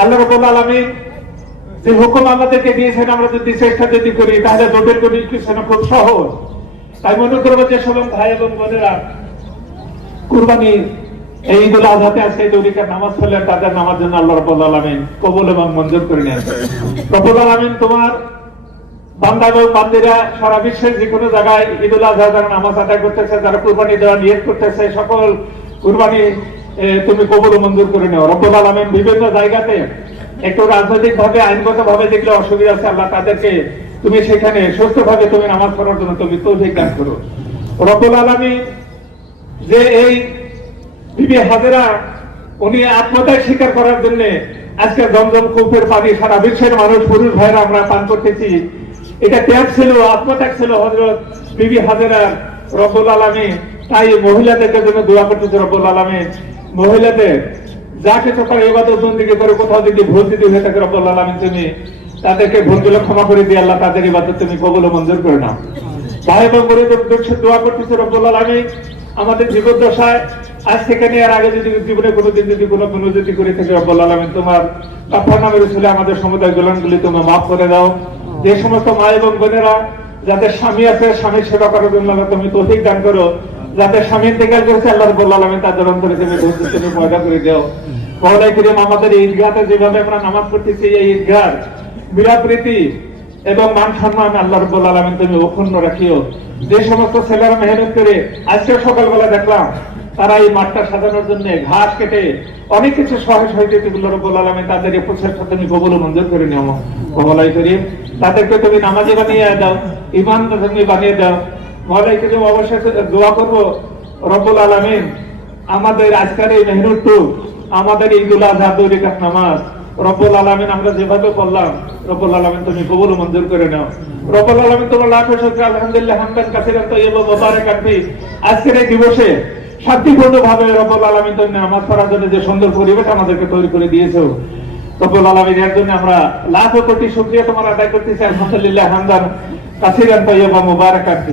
আল্লাহ রাব্বুল আলামিন যে হুকুম আমাদেরকে দিয়েছেন, আমরা যদি চেষ্টা যদি করি তাহলে জটিল কিছু না, খুব সহজ। তাই মনে করবো যে সব ভাই এবং বোনেরা কুরবানি এই ঈদুল আজহাতে আজকে জরিকার নামাজ পড়লেন, তাদের নামাজ জন্য আল্লাহ রাব্বুল আলামিন কবুল এবং মঞ্জুর করে নেন। রব্বুল আলামিন তোমার বান্দা এবং বান্দিরা সারা বিশ্বের যে কোনো জায়গায় ঈদুল আজহা যারা নামাজ আদায় করতেছে, যারা কুরবানি দেওয়া নিয়ত করতেছে, সকল কুরবানি তুমি কবুল মঞ্জুর করে নাও। রব্বুল আলামিন বিভিন্ন জায়গাতে একটু রাজনৈতিক ভাবে আইনগত ভাবে যেগুলো অসুবিধা আছে, আল্লাহ তাদেরকে তুমি সেখানে সুস্থভাবে তুমি নামাজ পড়ার জন্য তুমি তৌফিক দান করো। রব্বুল আলামিন যে এই বিবি হাজেরা উনি আত্মত্যাগ স্বীকার করার জন্য আজকে জমজম কূপের পানি সারা বিশ্বের মানুষ পুরুষ ভাইরা আমরা পান করতেছি, এটা ত্যাগ ছিল, আত্মত্যাগ ছিল হযরত বিবি হাজেরা। রব্বুল আলামিন তাই মহিলাদের জন্য দোয়া করতেছে। রব্বুল আলামিন মহিলাদের যা কিছু করে ইবাদত বন্দেগী করে কোথাও যদি ভুল যদি হয়ে থাকে, রব্বুল আলামিন তুমি তাদেরকে ভুলগুলো ক্ষমা করে দিয়ে আল্লাহ তাদের ইবাদত তুমি কবুল ও মঞ্জুর করে নাও। ভাই এবং বোনেদের উদ্দেশ্যে দোয়া করতেছে রব্বুল আলামিন আমাদের জীবদ্দশায় আজ থেকে নিয়ে আর আগে যদি জীবনে কোনোদিন যদি কোনো যদি করে থাকে, রব্বুল আলামিন তোমার কাফার নামের উসিলে আমাদের সমুদায় গুলানগুলি তুমি মাফ করে দাও। যে সমস্ত মা এবং বোনেরা যাদের স্বামী আছে, স্বামীর সেবা করার জন্য তুমি তৌফিক দান করো। যাদের স্বামী ইন্তেকাল করেছে, আল্লাহ রাব্বুল আলামিন তাদের অন্তরে তুমি তুমি পয়দা করে দাও। মওলাই করিম আমাদের এই ঈদগাহতে যেভাবে আমরা নামাজ পড়তেছি, এই ঈদগাহ মিলাপ্রীতি এবং মান সম্মান আল্লাহ রাব্বুল আলামিন তুমি অক্ষুণ্ণ রাখিও। যে সমস্ত ছেলেরা মেহনত করে আজকে সকালবেলা দেখলাম তারা এই মাঠটা সাজানোর জন্য ঘাস কেটে অনেক কিছু সহায় সহযোগিতা রব্বুল আলামিন তাদের এই প্রচেষ্টা তুমি কবুল মঞ্জুর করে নিও। মওলাই করিম তাদেরকে তুমি নামাজি বানিয়ে দাও, ইমানদার তুমি বানিয়ে দাও। মওলাই করিম অবশ্যই দোয়া করবো রব্বুল আলামিন আমাদের আজকের এই মেহনতটুকু, আমাদের ঈদুল আজহা দরিকাত নামাজ রব্বুল আলামিন আমরা যেভাবে পড়লাম, রব্বুল আলামিন তুমি কবুল মঞ্জুর করে নাও। রব্বুল আলামিন তোমার লাখো শুকর, আলহামদুলিল্লাহ হামদান কাসীরান তাইয়্যিবান মুবারাকান ফি। আজকের এই দিবসে শান্তিপূর্ণভাবে রব্বুল আলামিন তুমি নামাজ পড়ার জন্য যে সুন্দর পরিবেশ আমাদেরকে তৈরি করে দিয়েছো, রব্বুল আলামিন এর জন্য আমরা লাখো কোটি শুকরিয়া তোমার আদায় করতেছি। আলহামদুলিল্লাহ হামদান কাসীরান তাইয়্যিবান মুবারাকান ফি।